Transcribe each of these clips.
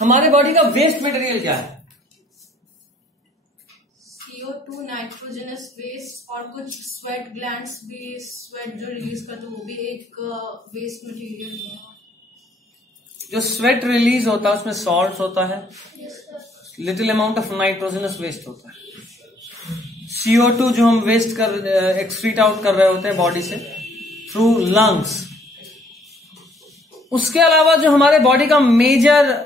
हमारे बॉडी का waste material क्या है? CO2 नाइट्रोजनस वेस्ट और कुछ स्वेट ग्लैंड्स भी, स्वेट जो रिलीज करते वो भी एक वेस्ट मटेरियल है। जो स्वेट रिलीज होता है उसमें सॉल्ट होता है, little amount of nitrogenous waste होता है। CO2 जो हम वेस्ट कर एक्सक्रीट आउट कर रहे होते हैं बॉडी से थ्रू लंग्स। उसके अलावा जो हमारे बॉडी का मेजर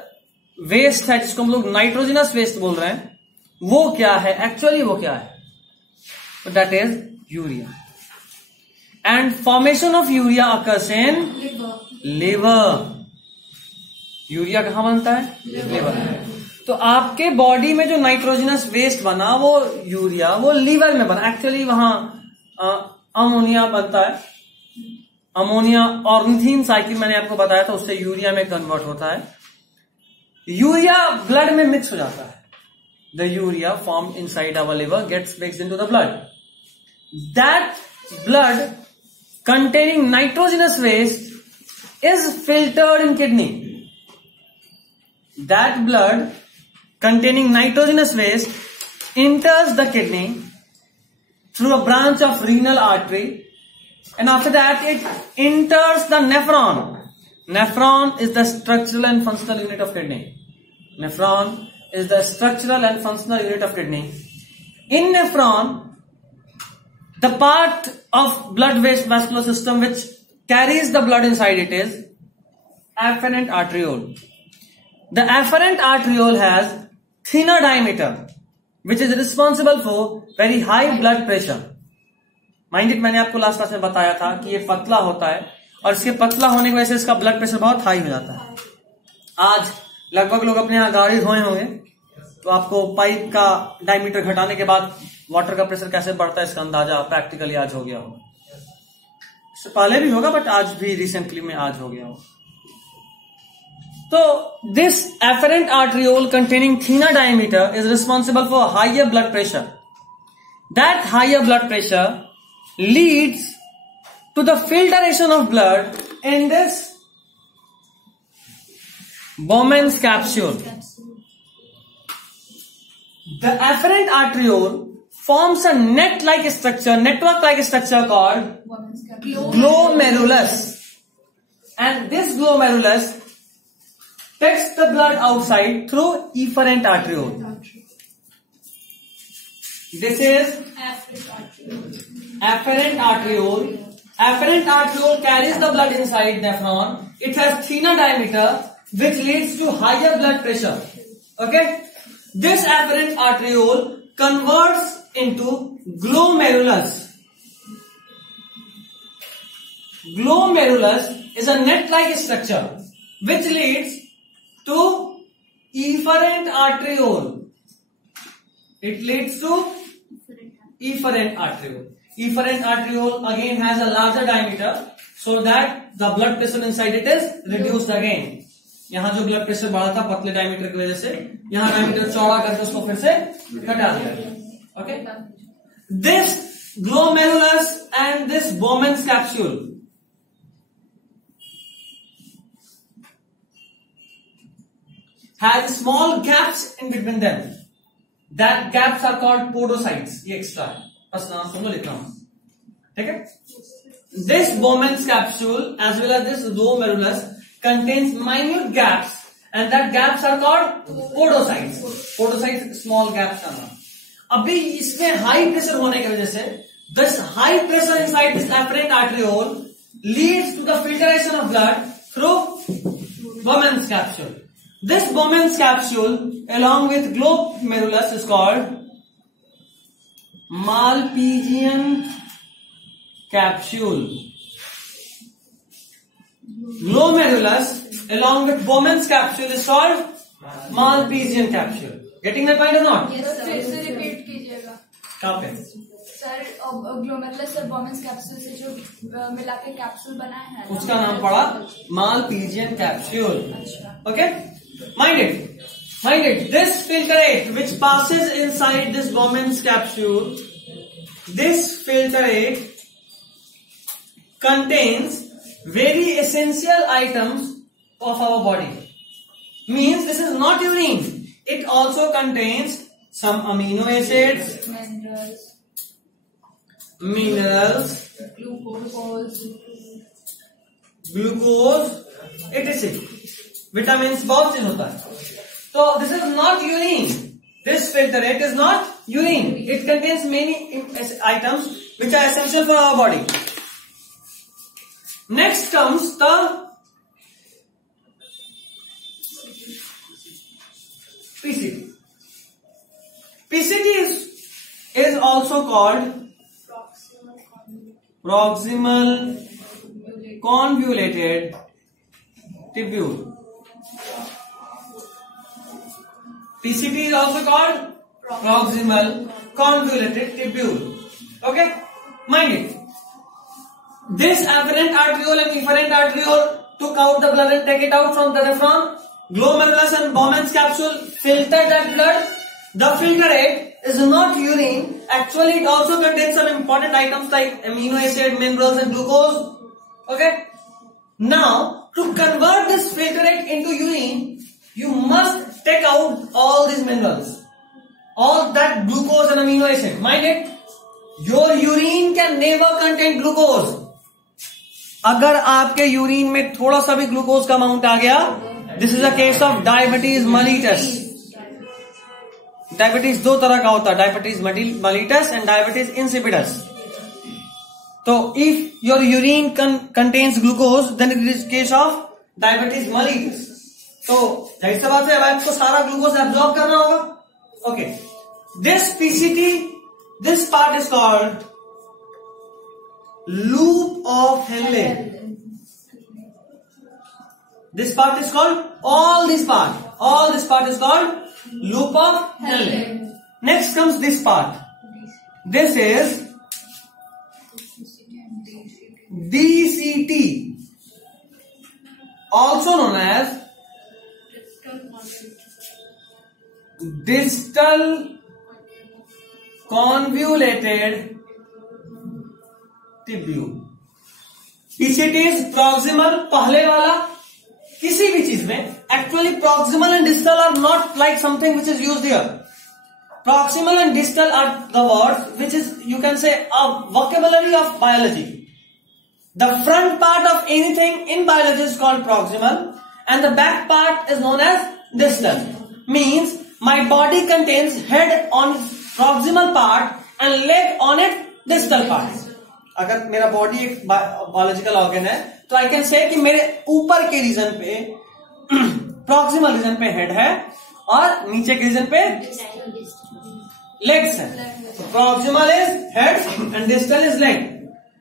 वेस्ट है जिसको हम लोग नाइट्रोजनस वेस्ट बोल रहे हैं, वो क्या है? एक्चुअली वो क्या है? That is urea. And formation of urea occurs in liver. Urea कहां बनता है? लिवर। तो आपके बॉडी में जो नाइट्रोजनस वेस्ट बना वो यूरिया, वो लीवर में बना। एक्चुअली वहां अमोनिया बनता है। अमोनिया ऑर्निथीन साइकिल मैंने आपको बताया था, उससे यूरिया में कन्वर्ट होता है। यूरिया ब्लड में मिक्स हो जाता है। The urea form inside our liver gets mixed into the blood. That blood containing nitrogenous waste is filtered in kidney. That blood containing nitrogenous waste enters the kidney through a branch of renal artery, and after that it enters the nephron. Nephron is the structural and functional unit of kidney. Nephron is the structural and functional unit of kidney. In nephron, the part of blood vascular system which carries the blood inside it is afferent arteriole. The afferent arteriole has thinner diameter, which is responsible for very high blood pressure. Mind it, मैंने आपको last class में बताया था कि ये पतला होता है और इसके पतला होने की वजह से इसका ब्लड प्रेशर बहुत हाई हो जाता है। आज लगभग लोग अपने यहाँ गाड़ी धोए होंगे तो आपको पाइप का डायमीटर घटाने के बाद वाटर का प्रेशर कैसे बढ़ता है इसका अंदाजा प्रैक्टिकली आज हो गया होगा। इससे पहले भी होगा बट आज भी रिसेंटली में आज हो गया होगा। तो this afferent arteriole containing thinner diameter is responsible for higher blood pressure. That higher blood pressure leads to the filtration of blood in this Bowman's capsule. The afferent arteriole forms a net-like structure, network-like structure called glomerulus. And this glomerulus takes the blood outside through efferent arteriole. This is afferent arteriole. Afferent arteriole carries the blood inside nephron. It has thinner diameter, which leads to higher blood pressure. Okay? This afferent arteriole converts into glomerulus. Glomerulus is a net-like structure which leads to efferent arteriole. It leads to efferent arteriole. Efferent arteriole again has a larger diameter so that the blood pressure inside it is reduced again. यहां जो blood pressure बढ़ा था पतले diameter की वजह से, यहां diameter चौड़ा करके उसको फिर से घटा दिया। Okay, this glomerulus and this Bowman's capsule has small gaps in between them. That gaps are called podocytes. ये एक्स्ट्रा है, बस नाम सुन लो, लिख रहा हूं, ठीक है। This Bowman's capsule as well as this glomerulus contains minute gaps and that gaps are called podocytes. Podocytes small gaps का नाम। अभी इसमें हाई प्रेशर होने की वजह से this high pressure inside this afferent arteriole leads to the filtration of blood through Bowman's capsule. This Bowman's capsule along with glomerulus is called Malpighian capsule. Glomerulus along with Bowman's capsule is called Malpighian capsule. Getting that point or not? Yes sir. फिर से repeat कीजिएगा। कहाँ पे? Sir glomerulus और Bowman's capsule से जो मिला के कैप्सूल बनाया है उसका नाम पड़ा Malpighian capsule. अच्छा, Okay? Mind it. This filtrate which passes inside this Bowman's capsule, this filtrate contains very essential items of our body. means this is not urine. It also contains some amino acids, minerals, glucose etc. Vitamin बहुत चीज होता है. So this is not urine. This filtrate is not urine. It contains many items which are essential for our body. Next comes the PCT. PCT is also called proximal convoluted tubule. PCT is also called proximal convoluted tubule. Okay, mind it. This afferent arteriole and efferent arteriole took out the blood and take it out from the nephron. Glomerulus and Bowman's capsule filtered that blood. The filtrate is not urine. Actually, it also contains some important items like amino acid, minerals, and glucose. Okay. Now, to convert this filtrate into urine, you must take out all these minerals, all that glucose and amino acid. Mind it, your urine can never contain glucose. अगर आपके urine में थोड़ा सा भी glucose का amount आ गया, this is a case of diabetes mellitus. Diabetes दो तरह का होता है, diabetes mellitus and diabetes insipidus. तो if your urine contains glucose then it is case of diabetes mellitus. तो जाहिर सी बात है अब आपको सारा ग्लूकोज एब्जॉर्ब करना होगा. Okay, this PCT, this part is called loop of Henle. This part is called, all this part is called loop of Henle. Next comes this part. This is DCT, also known as distal convoluted tubule. PCT is proximal, पहले वाला. किसी भी चीज में actually proximal and distal are not like something which is used here. Proximal and distal are the words which is, you can say, a vocabulary of biology. The front part of anything in biology is called proximal and the back part is known as distal. Means my body contains head on proximal part and leg on it distal part. अगर मेरा body एक biological organ है तो I can say कि मेरे ऊपर के reason पे प्रॉक्सिमल रीजन पे हेड है और नीचे के रीजन पे लेग्स है. तो proximal is head and distal is leg.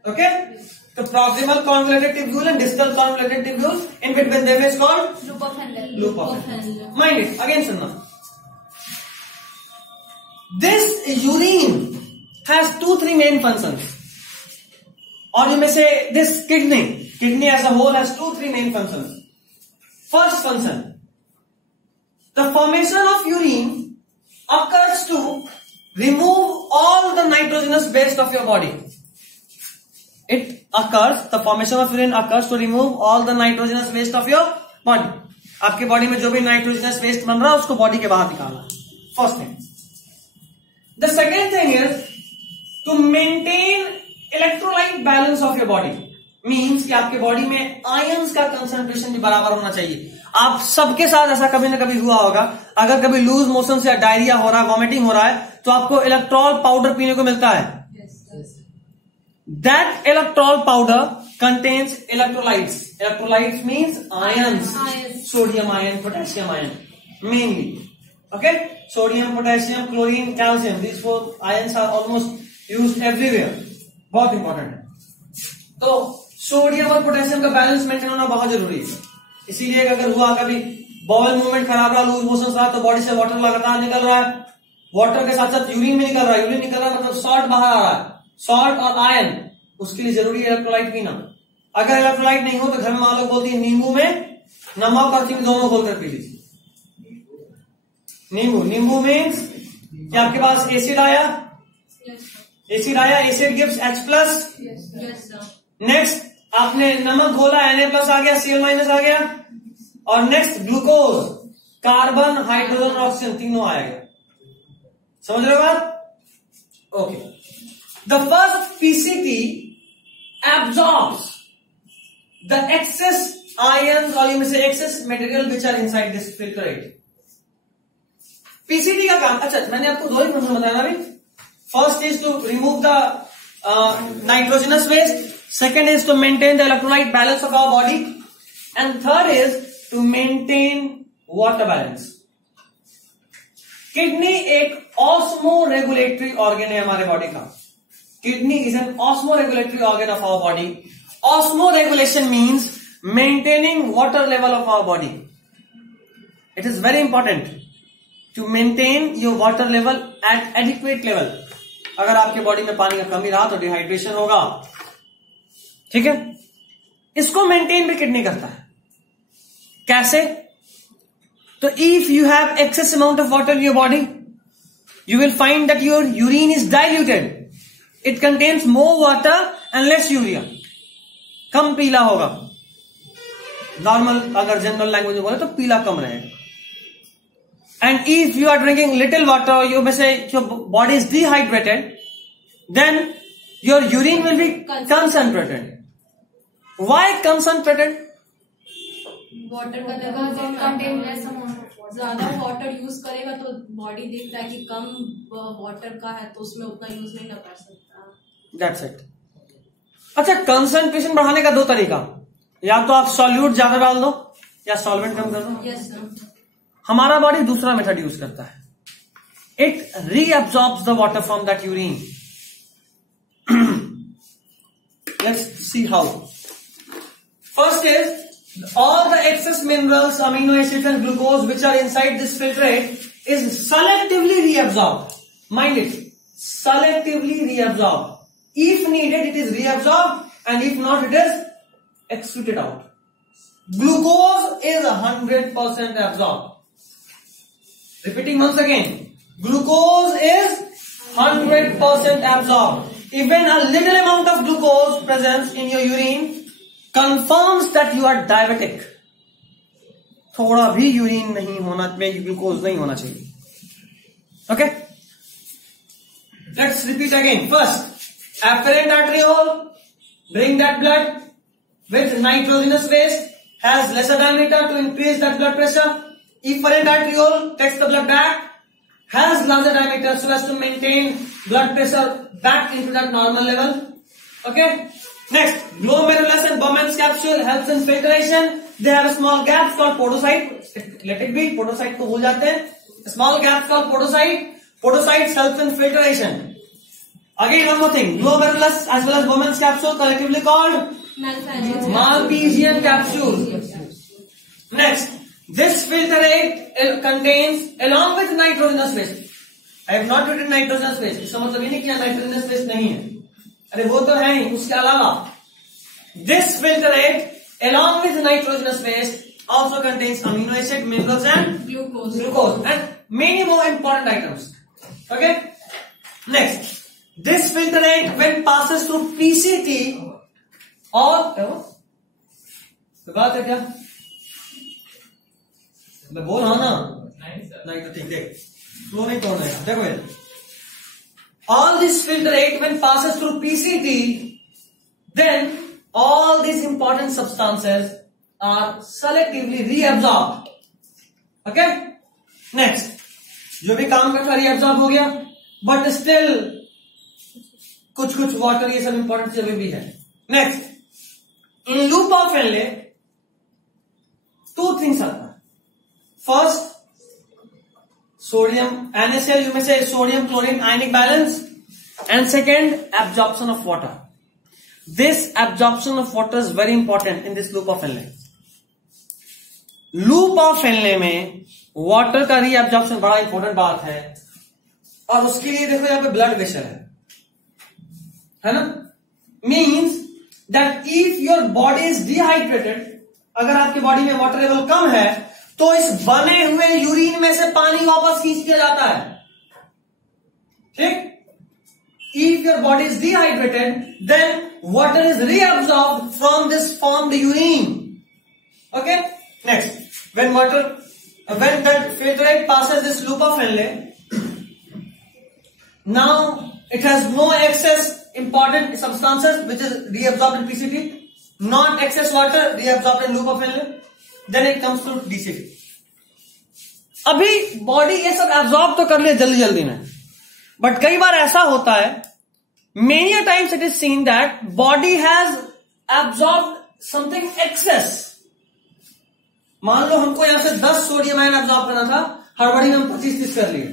Okay, तो proximal convoluted tubule and distal convoluted tubule, in between them is called loop of Henle. Mind it, again सुनना. This urine has 2-3 main functions. Or you may say this kidney as a whole has 2-3 main functions. First function, the formation of urine occurs to remove all the nitrogenous waste of your body. The formation of urine occurs to remove all the nitrogenous waste of your body. आपके body में जो भी nitrogenous waste बन रहा है उसको body के बाहर निकालना. First thing. The second thing is to maintain electrolyte balance of your body. Means कि आपके बॉडी में आयंस का कंसंट्रेशन भी बराबर होना चाहिए. आप सबके साथ ऐसा कभी ना कभी हुआ होगा, अगर कभी लूज मोशन या डायरिया हो रहा है, वॉमिटिंग हो रहा है, तो आपको इलेक्ट्रॉल पाउडर पीने को मिलता है. That Electral powder contains electrolytes. Electrolytes means ions, sodium ion, potassium ion mainly. Okay, sodium, potassium, chlorine, calcium, these 4 ions are almost used everywhere. बहुत इंपॉर्टेंट है. तो सोडियम और पोटेशियम का बैलेंस मेंटेन होना बहुत जरूरी है. इसीलिए अगर हुआ कभी बॉल मूवमेंट खराब रहा, लूज मोशन रहा, तो बॉडी से वाटर लगातार निकल रहा है. वाटर के साथ साथ यूरिन भी निकल रहा है. यूरिन निकल रहा है मतलब सॉल्ट बाहर आ रहा है. सॉल्ट और आयन, उसके लिए जरूरी है इलेक्ट्रोलाइट पीना. अगर इलेक्ट्रोलाइट नहीं हो तो घर में माँ लोग बोलती है नींबू में नमक और चीनी दोनों घोलकर पी लीजिए. नींबू मीन्स कि आपके पास एसिड आया, एसिड गिव्स H+. नेक्स्ट आपने नमक घोला, Na+ आ गया, Cl- आ गया. और नेक्स्ट ग्लूकोज, कार्बन, हाइड्रोजन और ऑक्सीजन तीनों आएगा। समझ रहे हो बात? Okay. The first PCT absorbs the excess ions और यू में से excess material which are inside this filtrate. PCT का काम, अच्छा मैंने आपको दो ही फंक्शन बताया अभी। First is to remove the nitrogenous waste, second is to maintain the electrolyte balance of our body, and third is to maintain water balance. Kidney एक osmoregulatory organ है हमारे बॉडी का। Kidney is an osmoregulatory organ of our body. Osmoregulation means maintaining water level of our body. It is very important to maintain your water level at adequate level. अगर आपके body में पानी का कमी रहा तो डिहाइड्रेशन होगा, ठीक है। इसको मेंटेन भी किडनी करता है। कैसे? तो if you have excess amount of water in your body, you will find that your urine is diluted. It contains more water and less urea. कम पीला होगा। नॉर्मल अगर जनरल लैंग्वेज में बोले तो पीला कम रहेगा। And if you are drinking little water, you may say your body is dehydrated, then your urine will be concentrated. Why concentrated? Water का ज्यादा वाटर यूज करेगा तो बॉडी देखता है कि कम वाटर का है तो उसमें उतना यूज नहीं कर सकता। That's it. अच्छा, कंसंट्रेशन बढ़ाने का दो तरीका, या तो आप सॉल्यूट ज्यादा डाल दो या सॉल्वेंट कम कर दो। Yes sir. हमारा बॉडी दूसरा मेथड यूज करता है। It reabsorbs the water from that urine. Let's see how. First is all the excess minerals, amino acids and glucose which are inside this filtrate is selectively reabsorbed. Mind it, selectively reabsorbed. If needed it is reabsorbed and if not it is excreted out. Glucose is 100% absorbed. Repeating once again, glucose is 100% absorbed. Even a little amount of glucose presence in your urine confirms that you are diabetic. थोड़ा भी urine नहीं होना, में glucose नहीं होना चाहिए। Okay? Let's repeat again. First, afferent arteriole, bring that blood with nitrogenous waste, has lesser diameter to increase that blood pressure. Efferent arteriole takes the blood back, has larger diameter so as to maintain blood pressure back into that normal level. Okay? Next, glomerulus and Bowman's capsule helps in filtration. They have small gaps called podocyte. Let it be, podocyte को भूल जाते हैं। Small gaps called podocyte. Podocytes helps in filtration. Again, one more thing. Glomerulus as well as Bowman's capsule collectively called Malpighian capsule. Next, this filtrate contains along with nitrogenous waste. I have not written nitrogenous waste. इसका मतलब ये नहीं कि nitrogenous waste नहीं है। अरे वो तो है ही, उसके अलावा this filtrate along with nitrogenous waste also contains amino acid, minerals and glucose and many more important items. Okay? Next, this filtrate when passes through PCT और बात है क्या? मैं बोल रहा हूं ना? नहीं तो ठीक, देख फ्लो नहीं तोड़ना है। देखो, all this filtrate when passes through PCT, then all these important substances are selectively reabsorbed. Okay? Next, जो भी काम करता reabsorb हो गया, but still कुछ वाटर ये सब इंपॉर्टेंट चीजें भी है। Next, in loop of Henle, two things आता है। First, sodium NaCl, you may say sodium chlorine ionic balance, and second, absorption of water. This absorption of water is very important in this loop of Henle. Loop of Henle में water का reabsorption बड़ा important बात है, और उसके लिए देखो यहां पे ब्लड प्रेशर है ना। Means that if your body is dehydrated, अगर आपकी बॉडी में वाटर लेवल कम है तो इस बने हुए यूरिन में से पानी वापस खींच दिया जाता है। ठीक? If your body is dehydrated, then water is reabsorbed from this formed urine. Okay? Next, when water when that filtrate passes this loop of Henle, now it has no excess important substances which is reabsorbed in PCT, not excess water reabsorbed in loop of Henle, then it comes to DCT. अभी body ये सब absorb तो कर ले जल्दी जल्दी में, but कई बार ऐसा होता है, many a times it is seen that body has absorbed something excess. मान लो हमको यहां से 10 सोडियम आयन एब्जॉर्ब करना था, हड़बड़ी में हम 25-30 कर लिए.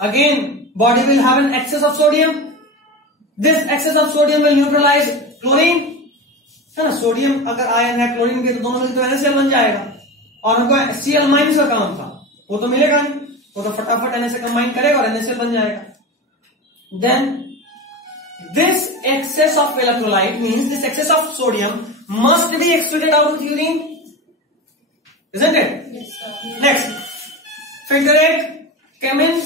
Again, body will have an excess of sodium. This excess of sodium will neutralize chlorine. है ना, सोडियम अगर आयन है क्लोरीन के तो दोनों मिलकर तो NaCl बन जाएगा, और हमको Cl माइनस का काम था, वो तो मिलेगा नहीं, वो तो फटाफट Na से कंबाइन करेगा और NaCl बन जाएगा. Then this excess of electrolyte means this excess of sodium must be excreted out with urine, isn't it? Yes, sir. Next, filtrate cumin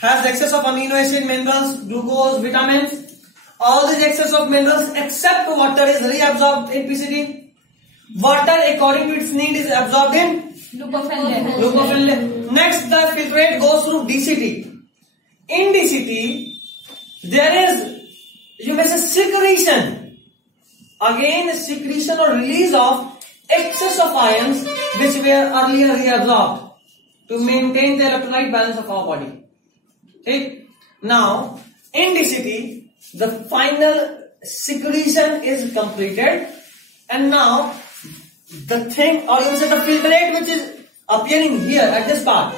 has excess of amino acid, minerals, glucose, vitamins. All these excess of minerals except water is reabsorbed in PCT. Water according to its need is absorbed in Loop of Henle. loop of Henle. Next, the filtrate goes through DCT. In DCT, there is, you may say, secretion. Again, secretion or release of excess of ions which were earlier reabsorbed to maintain the electrolyte balance of our body. Okay? Now, in DCT, the final secretion is completed, and now the thing, or you say the filtrate which is appearing here at this part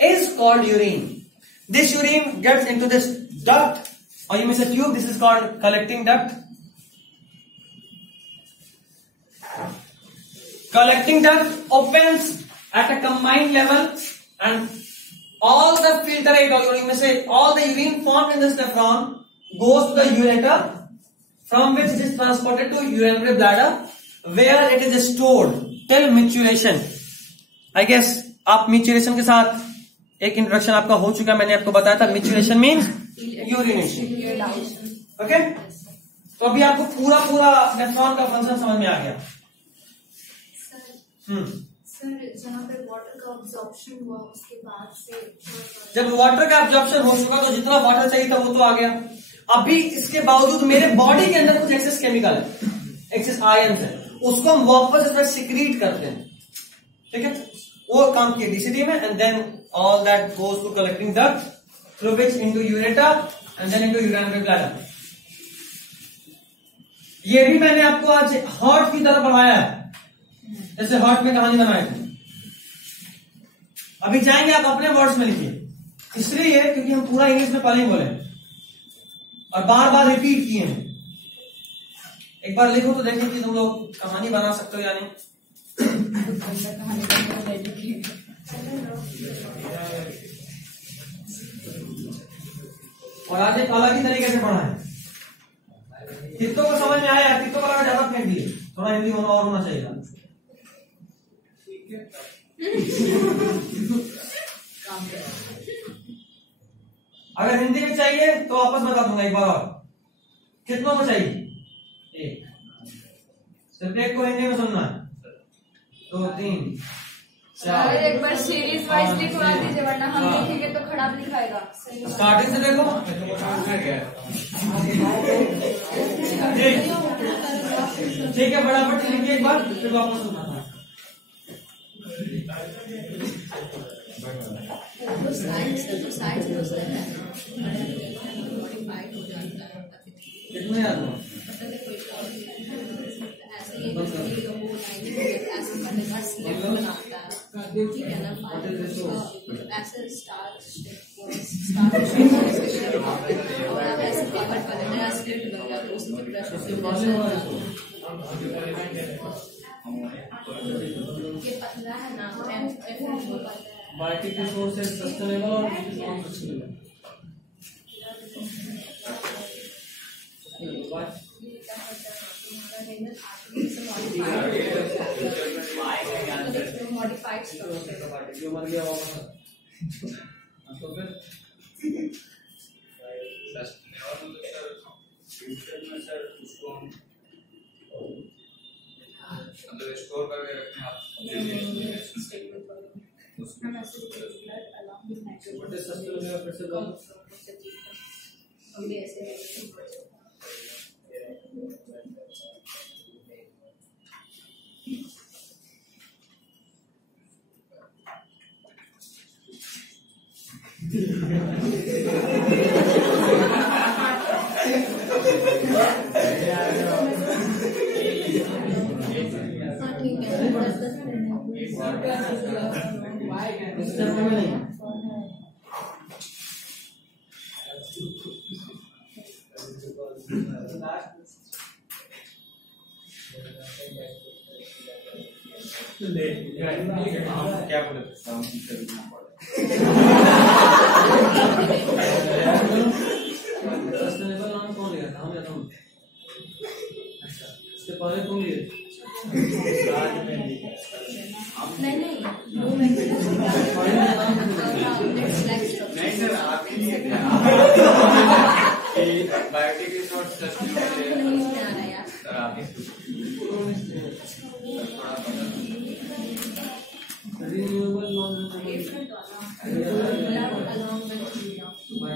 is called urine. This urine gets into this duct, or you may say tube. This is called collecting duct. Collecting duct opens at a combined level, and all the filtrate, or you may say all the urine formed in this nephron goes to the ureter, from which it is transported to urinary bladder, where it is stored till maturation. I guess आप maturation के साथ एक introduction आपका हो चुका, मैंने आपको बताया था maturation means urination. ओके, तो अभी आपको पूरा नेफ्रॉन का फंक्शन समझ में आ गया. सर जहाँ पे वाटर का अब्जॉर्प्शन हुआ उसके बाद से जब वाटर का एब्जॉर्प्शन हो चुका तो जितना वाटर चाहिए था वो तो आ गया. अभी इसके बावजूद मेरे बॉडी के अंदर कुछ एक्सेस केमिकल है, एक्सेस आयन है, उसको हम वापस इसमें सिक्रीट करते हैं. ठीक है, वो काम किया डीसीटी में, and then all that goes to collecting duct through which into ureter and then into urinary bladder. ये भी मैंने आपको आज हार्ट की तरह पढ़ाया है, जैसे हार्ट में कहानी बनाए थे. अभी जाएंगे, आप अपने वर्ड्स में लिखिए, इसलिए क्योंकि हम पूरा इंग्लिश में पहले ही बोले और बार बार रिपीट किए हैं. एक बार लिखो तो देखो कि तुम लोग कहानी बना सकते हो या नहीं. और आज एक अलग ही तरीके से पढ़ा है. कितनों को समझ में आया? कितनों को ज्यादा फेंक दिए? थोड़ा हिंदी होना और होना चाहिए. अगर हिंदी में चाहिए तो वापस बता दूंगा एक बार और. कितनों को चाहिए? एक. सिर्फ एक को हिंदी में सुनना है. 2 3 4. एक बार सीरीज वाइज लिखवा दीजिए, वरना हम लिखेंगे तो खराब लिखाएगा. स्टार्टिंग से देखो. ठीक है, फटाफट लिखिए एक बार, फिर वापस सुनना. कितने याद हो? बायोटिक रिसोर्सेज सस्टेनेबल और नॉन सस्टेनेबल. मॉडिफाइड स्ट्रक्चर जो मर गया वापस तो फिर सर उसको हम मतलब स्टोर करके रखते हैं आप. क्या बोले इसके पहले तुम लिए नहीं सर आप ही biotic is not sustainable sir आप ही रिन्यूएबल नॉन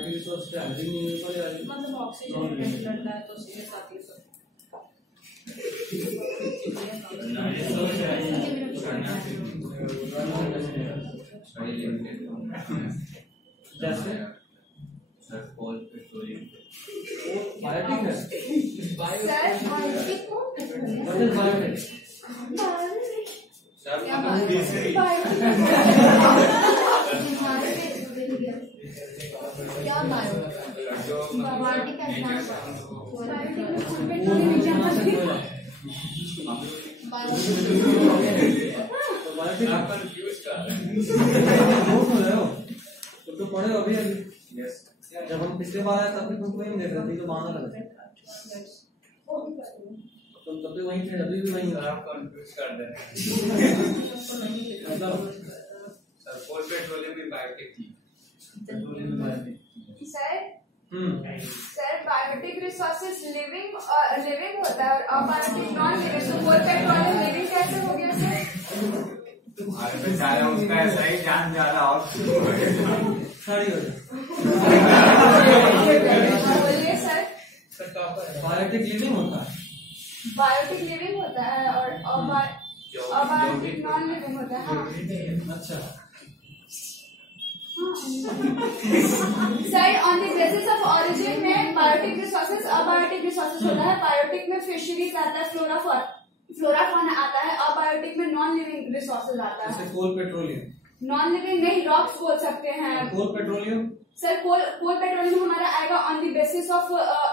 रिसोर्स क्या रिन्यूएबल मतलब ऑक्सीजन लड़ता है तो उसके साथ ही सब जैसे सर कोल पेट्रोलियम बायोटिक है बायोटिक सर केसरी क्या बायो जो बायोटिक का नाम आप कंफ्यूज कर रहे हैं तो पढ़े हो अभी यस जब हम पिछले बार आए तब भी तुमको नहीं देख रहे थे तो बहाना लगा तुम तब भी वहीं थे अभी भी वहीं सर आप कंफ्यूज कर दे रहे हैं मतलब सर कोल पेट्रोलियम भी बायोटिक थी पेट्रोलियम में biotic sir biotic resources living होता है और अबायोटिक नॉन लिविंग, तो कोल पेट्रोलियम लिविंग कैसे हो गया सर? अरे बेचारा उसका ऐसा ही जान जा रहा और साड़ी हो बोलिए सर। बायोटिक लिविंग होता है बायोटिक लिविंग होता है और अबायोटिक नॉन लिविंग होता है। हाँ अच्छा sir on the basis of origin में बायोटिक रिसोर्सेज अबायोटिक रिसोर्सेज होता है। बायोटिक में फिशरीज आता है, फ्लोरा फॉना आता है। अबायोटिक में नॉन लिविंग रिसोर्सेज आता है। जैसे कोल पेट्रोलियम नॉन लिविंग नहीं, रॉक्स बोल सकते हैं। Coal petroleum sir coal petroleum हमारा आएगा on the basis of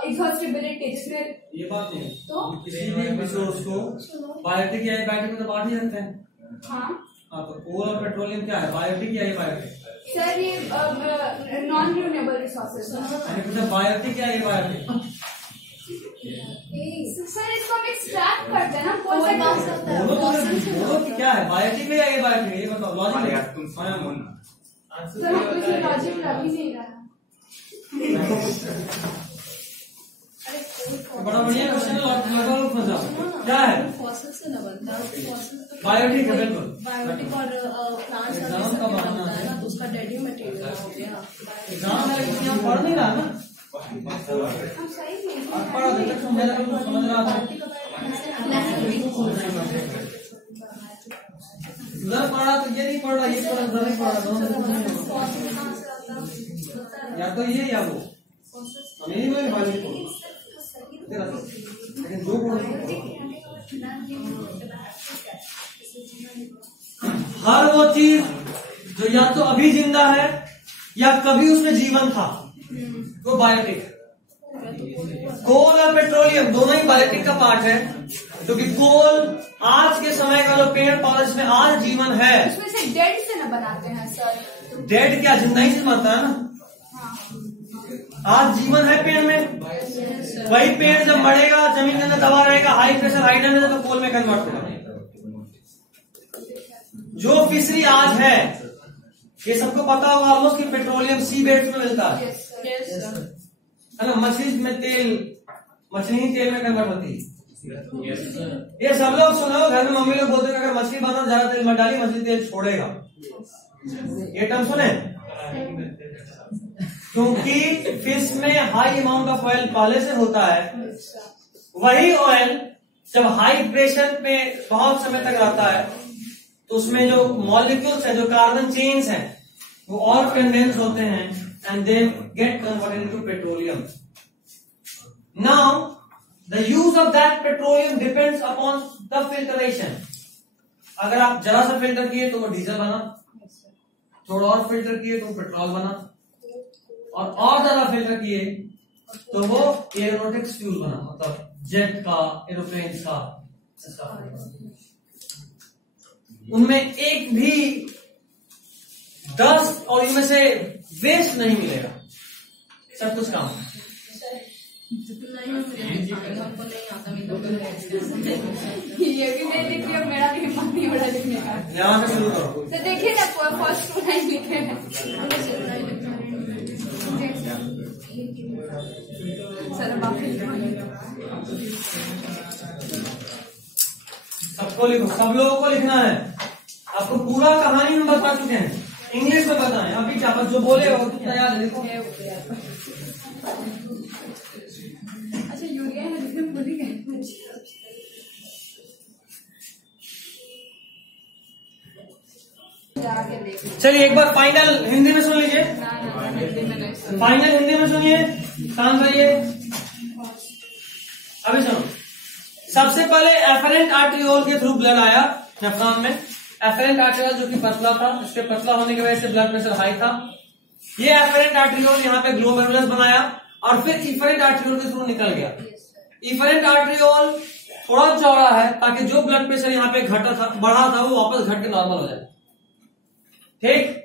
exhaustibility, जिसमें ये बात नहीं है तो किसी भी रिसोर्स को बायोटिक या एबायोटिक में तो बांट ही सकते हैं। हाँ तो कोल और पेट्रोलियम क्या है, बायोटिक या एबायोटिक? सर ये नॉन रिन्यूएबल रिसोर्सेज है। मतलब बायोटिक या एबायोटिक? सर इसको हम एक्सट्रैक्ट करते हैं ना, कोल से दोनों क्या है, बायोटिक या एबायोटिक? ये बताओ लॉजिक। सर मुझे लॉजिक लग ही नहीं रहा। बड़ा बढ़िया क्वेश्चन है, लगभग मजा क्या है? फॉसिल से न बनता है, बायोटिक है बिल्कुल। बायोटिक और प्लांट्स का एग्जाम कब आना है? तो उसका डेडी मटेरियल हो गया। एग्जाम है लेकिन यहाँ पढ़ नहीं रहा ना, हम सही नहीं आप पढ़ा जब तक समझ रहा था उधर पढ़ा तो ये नहीं पढ़ रहा, ये पढ़ा उधर नहीं पढ़ रहा, दोनों या तो ये या वो नहीं मैं बायोटिक लेकिन जो हर वो चीज जो या तो अभी जिंदा है या कभी उसमें जीवन था वो बायोटिक है। कोल और पेट्रोलियम दोनों ही बायोटिक का पार्ट है, क्योंकि कोल आज के समय का जो पेड़ पौधे जिसमें आज जीवन है, उसमें से डेड से न बनाते हैं सर। डेड क्या जिंदा ही से बनता है ना। आज जीवन है पेड़ में, वही पेड़ जब मरेगा जमीन के अंदर दबा रहेगा, हाई प्रेशर हाई टेम्परेचर तो कोल में कन्वर्ट होगा। जो फिशरी आज है ये सबको पता होगा ऑलमोस्ट कि पेट्रोलियम सी बेड्स में मिलता है ना। मछली में तेल, मछली ही तेल में कन्वर्ट होती है। ये सब लोग सुनो, घर में मम्मी लोग बोलते हैं अगर मछली बनाओ ज्यादा तेल मत डालिए, मछली तेल छोड़ेगा। ये टर्म सुने? क्योंकि फिश में हाई अमाउंट ऑफ ऑयल पहले से होता है, वही ऑयल जब हाई प्रेशर पे बहुत समय तक रहता है तो उसमें जो मॉलिक्यूल्स है, जो कार्बन चेन्स हैं, वो और कंडेंस होते हैं and they get converted into petroleum. Now the use of that petroleum depends upon the filtration. अगर आप जरा सा फिल्टर किए तो वो डीजल बना, थोड़ा और फिल्टर किए तो वो पेट्रोल बना, और ज्यादा फिल्टर किए तो वो एरोनॉटिक्स फ्यूल बना, मतलब जेट का, एरोप्लेन का. उनमें एक भी डस्ट और इनमें से वेस्ट नहीं मिलेगा, सब कुछ काम. ये भी नहीं लिख रही, मेरा भी हिम्मत नहीं हो रहा लिखने का. यहाँ से शुरू करो. तो देखिए ना, फर्स्ट 2 लाइन लिखे हैं. सबको लिखो, सब लोगों को लिखना है. आपको पूरा कहानी हम बता चुके हैं, इंग्लिश में बताएं. अभी क्या बस जो बोले वो कितना याद है लिखो. अच्छा, यूरिया है लिखने भूल ही गए. चलिए एक बार फाइनल हिंदी में सुन लीजिए. फाइनल हिंदी में सुनिए, काम करिए. अभी सुनो. सबसे पहले एफरेंट आर्टरियोल के थ्रू ब्लड आया नेफ्रॉन में. एफरेंट आर्टरियोल जो कि पतला था, इसके पतला होने की वजह से ब्लड प्रेशर हाई था. ये एफरेंट आर्टरियोल यहाँ पे ग्लोमेरुलस बनाया और फिर इफरेंट आर्टरियोल के थ्रू निकल गया. इफरेंट आर्टरियोल थोड़ा चौड़ा है ताकि जो ब्लड प्रेशर यहाँ पे घटा था, बढ़ा था, वो वापस घट के नॉर्मल हो जाए. ठीक,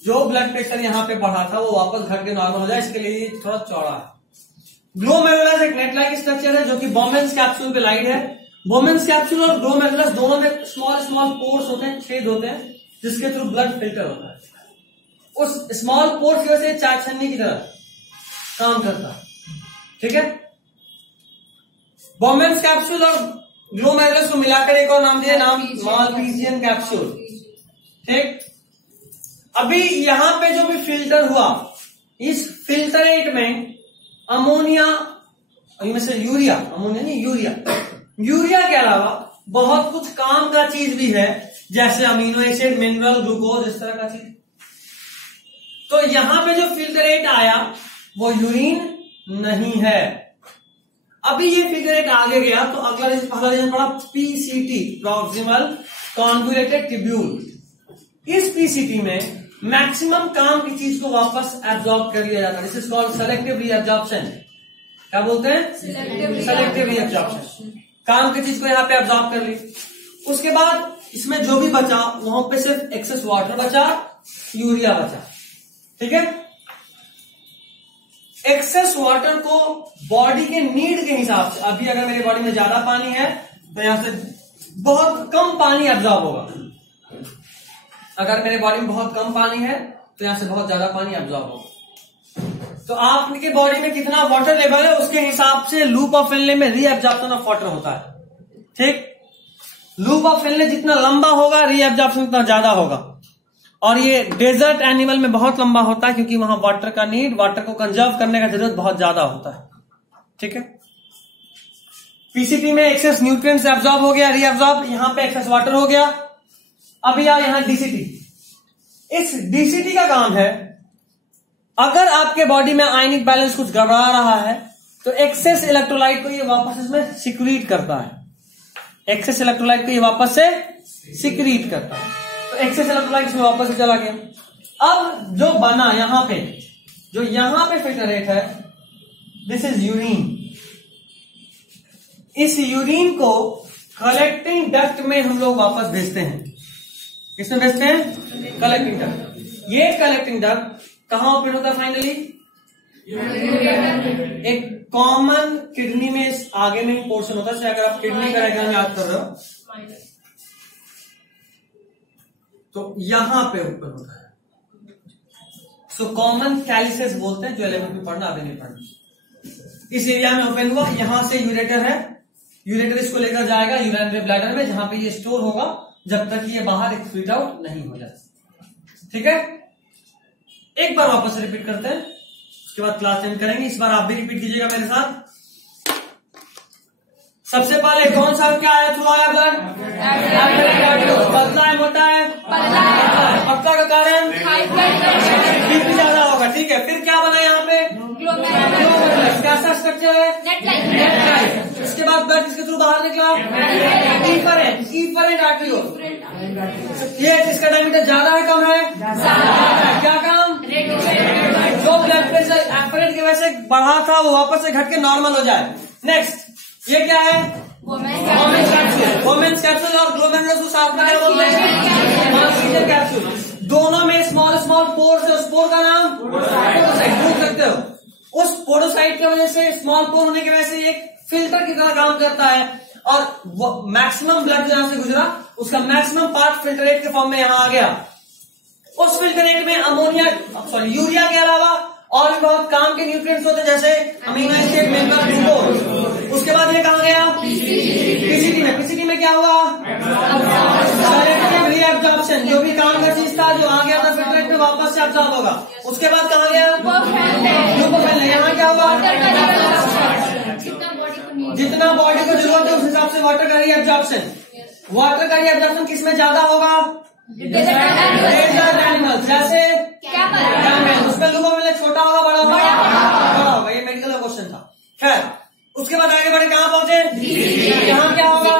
जो ब्लड प्रेशर यहाँ पे बढ़ा था वो वापस घट के नॉर्मल हो जाए, इसके लिए थोड़ा चौड़ा है. ग्लोमेरुलस एक नेट लाइक स्ट्रक्चर है जो कि बोमेन्स कैप्सूल पे लाइट है. बोमेन्स कैप्सूल और ग्लोमेरुलस दोनों में स्मॉल स्मॉल पोर्स होते हैं, छेद होते हैं, जिसके थ्रू ब्लड फिल्टर होता है. उस स्मॉल पोर्स की वजह से चाय छन्नी की तरह काम करता है. ठीक है, बोमेन्स कैप्सूल और ग्लोमेरुलस को मिलाकर एक और नाम दिया, नाम मालपीजियन कैप्सूल. ठीक, अभी यहां पे जो भी फिल्टर हुआ, इस फिल्टरेट में अमोनिया, इनमें से यूरिया, अमोनिया नहीं यूरिया, यूरिया के अलावा बहुत कुछ काम का चीज भी है, जैसे अमीनो एसिड, मिनरल, ग्लूकोज, इस तरह का चीज. तो यहां पे जो फिल्टरेट आया वो यूरिन नहीं है. अभी ये फिल्टरेट आगे गया तो अगला पहला रीजन पड़ा पीसीटी, प्रॉक्सिमल कॉन्वोल्यूटेड ट्यूब्यूल. इस पीसीटी में मैक्सिमम काम की चीज को वापस एब्जॉर्ब कर लिया जाता है. This is called selective reabsorption. क्या बोलते हैं? Selective reabsorption. काम की चीज को यहाँ पे एब्जॉर्ब कर ली. उसके बाद इसमें जो भी बचा वहां पे सिर्फ एक्सेस वाटर बचा, यूरिया बचा. ठीक है, एक्सेस वाटर को बॉडी के नीड के हिसाब से, अभी अगर मेरी बॉडी में ज्यादा पानी है तो यहां से बहुत कम पानी एब्जॉर्ब होगा. अगर मेरे बॉडी में बहुत कम पानी है तो यहां से बहुत ज्यादा पानी एब्जॉर्ब होगा. तो आपके बॉडी में कितना वाटर लेवल है उसके हिसाब से लूप ऑफ फिनले में रीएब्जॉर्प्शन ऑफ वाटर होता है. ठीक, लूप ऑफ फिनले जितना लंबा होगा रीएब्जॉर्प्शन उतना ज्यादा होगा. और ये डेजर्ट एनिमल में बहुत लंबा होता है क्योंकि वहां वाटर का नीड, वाटर को कंजर्व करने का जरूरत बहुत ज्यादा होता है. ठीक है, पीसीटी में एक्सेस न्यूट्रिएंट्स एब्जॉर्ब हो गया, रीएब्जॉर्ब. यहां पे एक्सेस वाटर हो गया. अभी आ यहां डीसीटी. इस डीसीटी का काम है, अगर आपके बॉडी में आयनिक बैलेंस कुछ गड़बड़ा रहा है तो एक्सेस इलेक्ट्रोलाइट को ये वापस इसमें सिक्रीट करता है. एक्सेस इलेक्ट्रोलाइट को ये वापस से सिक्रीट करता है. तो एक्सेस इलेक्ट्रोलाइट इसमें वापस से चला गया. अब जो बना यहां पे, जो यहां पे फिल्टरेट है, दिस इज यूरिन. इस यूरिन को कलेक्टिंग डक्ट में हम लोग वापस भेजते हैं. किसमें भेजते हैं? Collecting duct. ये कलेक्टिंग डक्ट कहां ओपन होता है फाइनली? एक कॉमन किडनी में आगे में ही पोर्शन होता है. अगर आप किडनी का डायग्राम याद कर रहे हो तो यहां पे ओपन होता है. सो कॉमन कैलिसेस बोलते हैं, जो 11th में पढ़ना, अभी नहीं पढ़ना. इस एरिया में ओपन हुआ, यहां से यूरेटर है, यूरेटर इसको लेकर जाएगा यूरिनरी ब्लैडर में, जहां पे ये स्टोर होगा जब तक ये बाहर एक्सक्रीट आउट नहीं हो जाए. ठीक है, एक बार वापस रिपीट करते हैं, उसके बाद क्लास एंड करेंगे। इस बार आप भी रिपीट कीजिएगा मेरे साथ। सबसे पहले कौन सा क्या है, थ्रू आया ब्लड, पतला है मोटा है, पक्का का कारण बीपी ज्यादा होगा, ठीक है। फिर क्या बना यहाँ पे, कैसा स्ट्रक्चर है, नेट। उसके बाद ब्लड किसके थ्रू बाहर निकला, इफरेंट आर्टरी। ये इसका डायमीटर ज्यादा है कम है, क्या काम, जो ब्लड प्रेशर एफरेंट की वजह से बढ़ा था वो वापस से घट के नॉर्मल हो जाए। नेक्स्ट ये क्या है, वोमेन्स कैप्सूल और ग्लोमेरुलस कैप्सूल, दोनों में स्मॉल स्मॉल पोर्स है, उस पोर का नाम पोडोसाइट, पूछ सकते हो। उस पोडोसाइट की वजह से, स्मॉल पोर होने की वजह से एक फिल्टर की तरह काम करता है, और मैक्सिमम ब्लड जहां से गुजरा उसका मैक्सिमम पार्ट फिल्टरेट के फॉर्म में यहां आ गया। उस फिल्टरेट में यूरिया के अलावा और भी बहुत काम के न्यूट्रिएंट्स होते हैं, जैसे अमीनो एसिड, मिनरल, ग्लूकोज। उसके बाद ये कहा गया पीसीटी में। पीसीटी में क्या हुआ, सेलेक्टिव रीअब्जॉर्प्शन, जो भी काम का चीज था जो आ गया था फिल्टरेट में वापस से अब्जॉर्ब होगा। उसके बाद कहा गया ग्लूकोफेन, यहाँ क्या हुआ, जितना बॉडी को जरूरत है उस हिसाब से वाटर का रीअब्जॉर्प्शन। वाटर का रीअब्जॉर्प्शन किसमें ज्यादा होगा, एनिमल्स, जैसे कैमल, उसमें ग्लूकोफिल छोटा होगा बड़ा होगा, बड़ा होगा। ये मेडिकल का क्वेश्चन था। खैर, उसके बाद आगे बढ़े, कहां पहुंचे, यहाँ क्या होगा,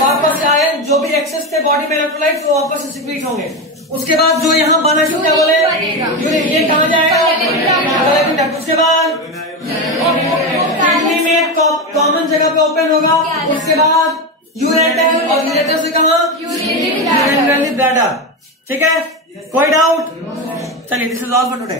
वापस से आए, जो भी एक्सेस थे बॉडी में इलेक्ट्रोलाइट्स वो वापस से सिक्रीट होंगे। उसके बाद जो यहाँ बना शुरू क्या बोले, यूरिन, ये कहाँ जाएगा, उसके बाद किडनी में कॉमन जगह पे ओपन होगा। उसके बाद यूरेटर, और यूरेटर से कहाँ, यूरिनरी ब्लैडर, ठीक है। कोई डाउट, चलिए, this is all for today.